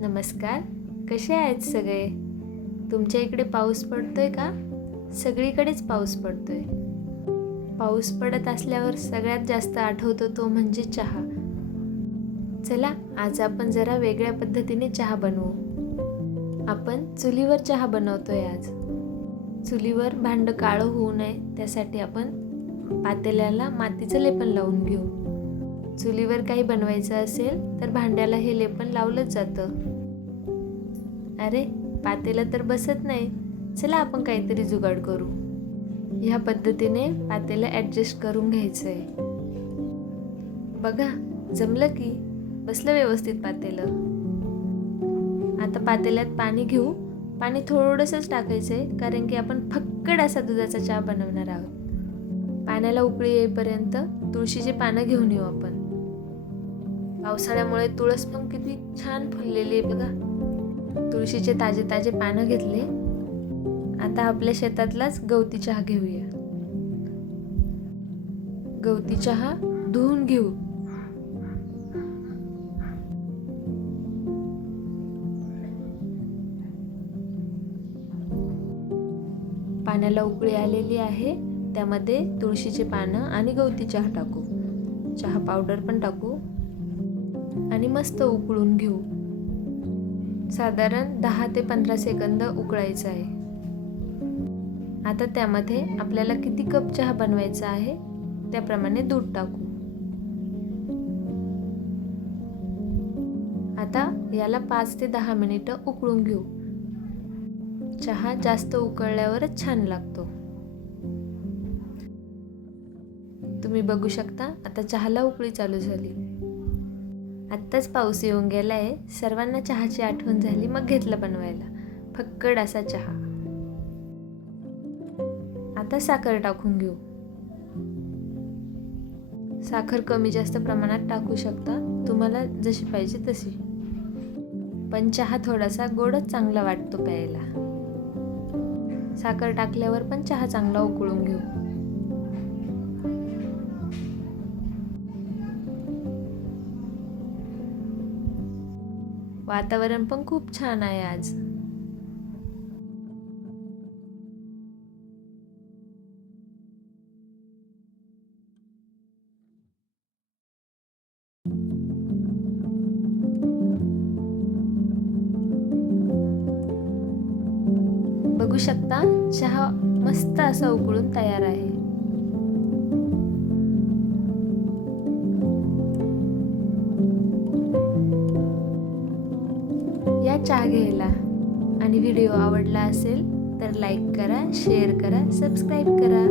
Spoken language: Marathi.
नमस्कार कसे आहेत सगळे? तुमच्या इकडे पाऊस पडतोय का? सगळीकडेच पाऊस पडतोय. पाऊस पडत असल्यावर सगळ्यात जास्त आठवतो तो म्हणजे चहा. चला आज आपण जरा वेगळ्या पद्धतीने चहा बनवू. आपण चुलीवर चहा बनवतोय आज. चुलीवर भांडं काळं होऊ नये त्यासाठी आपण पातेल्याला मातीचं लेपन लावून घेऊ. चुलीवर काही बनवायचं असेल तर भांड्याला हे लेपन लावलंच जातं. अरे पातेला तर बसत नाही. चला आपण काहीतरी जुगाड करू. ह्या पद्धतीने पातेला ॲडजस्ट करून घ्यायचं आहे बघा जमलं की बसलं व्यवस्थित पातेलं. आता पातेल्यात पाणी घेऊ. पाणी थोडंसंच टाकायचं आहे कारण की आपण फक्कड असा दुधाचा चहा बनवणार आहोत. पाण्याला उकळी येईपर्यंत तुळशीची पानं घेऊन येऊ आपण. पावसाळ्यामुळे तुळस पण किती छान फुललेली आहे बघा. तुळशीचे ताजे ताजे पानं घेतले. आता आपल्या शेतातलाच गवती चहा घेऊया. गवती चहा धुवून घेऊ. पाण्याला उकळी आलेली आहे. त्यामध्ये तुळशीचे पानं आणि गवती चहा टाकू. चहा पावडर पण टाकू. आणि मस्त उकळून घेऊ. साधारण दहा ते पंधरा सेकंद उकळायचं आहे. आता त्यामध्ये आपल्याला किती कप चहा बनवायचा आहे त्याप्रमाणे दूध टाकू. आता याला पाच ते दहा मिनिटं उकळून घेऊ. चहा जास्त उकळल्यावरच छान लागतो. तुम्ही बघू शकता आता चहाला उकळी चालू झाली. आत्ताच पाऊस येऊन गेलाय. सर्वांना चहाची आठवण झाली. मग घेतलं बनवायला. फक्कड असा चहा. आता साखर टाकून घेऊ. साखर कमी जास्त प्रमाणात टाकू शकता. तुम्हाला जशी पाहिजे तशी. पण चहा थोडासा गोडच चांगला वाटतो प्यायला. साखर टाकल्यावर पण चहा चांगला उकळून घेऊ. वातावरण पण खूप छान आहे आज. बघू शकता चहा मस्त असा उकळून तयार आहे. या चहा घ्यायला. आणि व्हिडिओ आवडला असेल तर लाईक करा शेअर करा सबस्क्राईब करा.